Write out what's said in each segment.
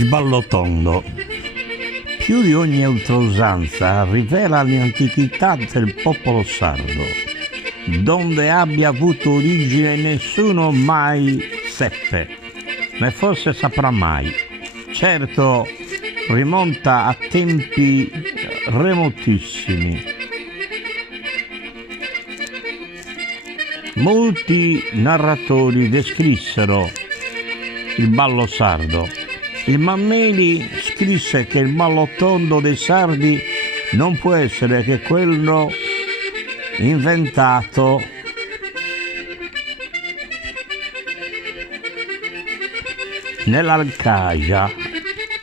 Il ballo tondo, più di ogni altra usanza, rivela l'antichità del popolo sardo. Donde abbia avuto origine nessuno mai seppe, né forse saprà mai. Certo, rimonta a tempi remotissimi. Molti narratori descrissero il ballo sardo. Il Mammeli scrisse che il ballo tondo dei sardi non può essere che quello inventato nell'Alcaia,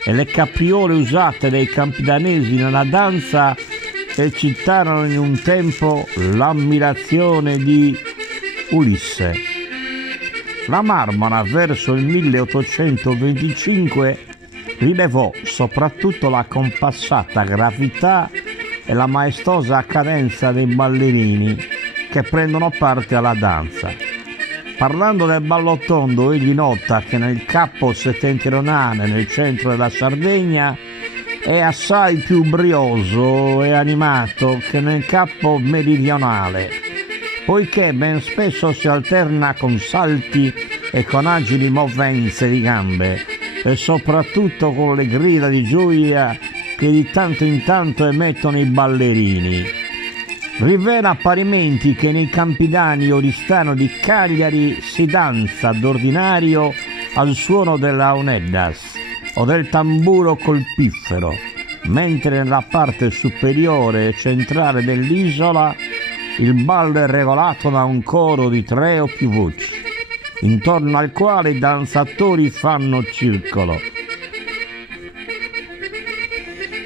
e le capriole usate dai campidanesi nella danza eccitarono in un tempo l'ammirazione di Ulisse. La Marmora verso il 1825 rilevò soprattutto la compassata gravità e la maestosa cadenza dei ballerini che prendono parte alla danza. Parlando del ballo tondo, egli nota che nel Capo settentrionale, nel centro della Sardegna, è assai più brioso e animato che nel Capo meridionale, poiché ben spesso si alterna con salti e con agili movenze di gambe e soprattutto con le grida di gioia che di tanto in tanto emettono i ballerini. Rivela parimenti che nei Campidani Oristano di Cagliari si danza d'ordinario al suono della oneddas o del tamburo col piffero, mentre nella parte superiore e centrale dell'isola il ballo è regolato da un coro di 3 o più voci, intorno al quale i danzatori fanno circolo.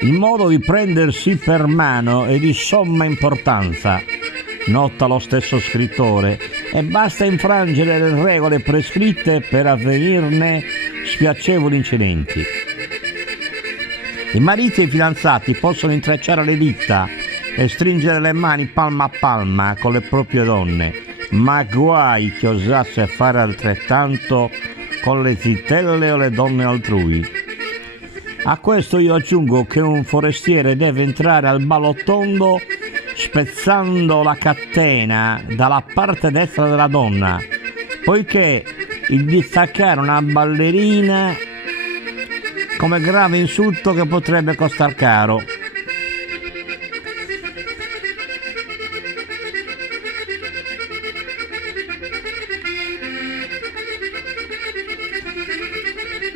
Il modo di prendersi per mano è di somma importanza, nota lo stesso scrittore, e basta infrangere le regole prescritte per avvenirne spiacevoli incidenti. I mariti e i fidanzati possono intrecciare le dita e stringere le mani palma a palma con le proprie donne, ma guai che osasse fare altrettanto con le zitelle o le donne altrui. A questo io aggiungo che un forestiere deve entrare al ballo tondo spezzando la catena dalla parte destra della donna, poiché il distaccare una ballerina come grave insulto che potrebbe costar caro.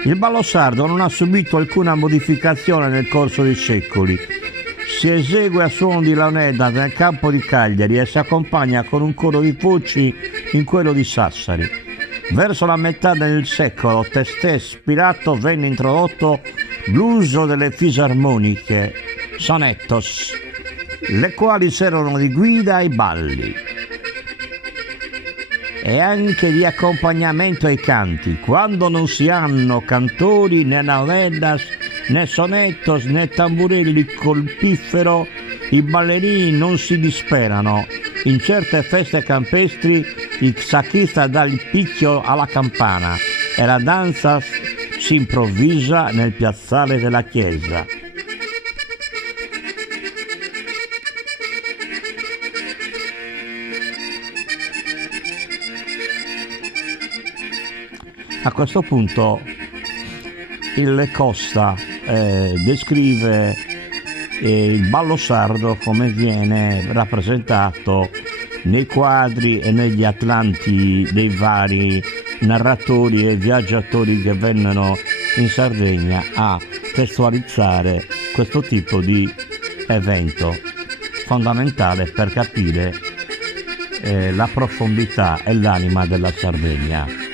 Il ballo sardo non ha subito alcuna modificazione nel corso dei secoli. Si esegue a suono di launedda nel campo di Cagliari e si accompagna con un coro di voci in quello di Sassari. Verso la metà del secolo testé ispirato venne introdotto l'uso delle fisarmoniche, sonettos, le quali servono di guida ai balli e anche di accompagnamento ai canti. Quando non si hanno cantori né launeddas né sonettos né tamburelli col piffero, i ballerini non si disperano. In certe feste campestri il sacchista dà il picchio alla campana e la danza si improvvisa nel piazzale della chiesa. A questo punto il Costa descrive il ballo sardo come viene rappresentato nei quadri e negli atlanti dei vari narratori e viaggiatori che vennero in Sardegna a testualizzare questo tipo di evento fondamentale per capire la profondità e l'anima della Sardegna.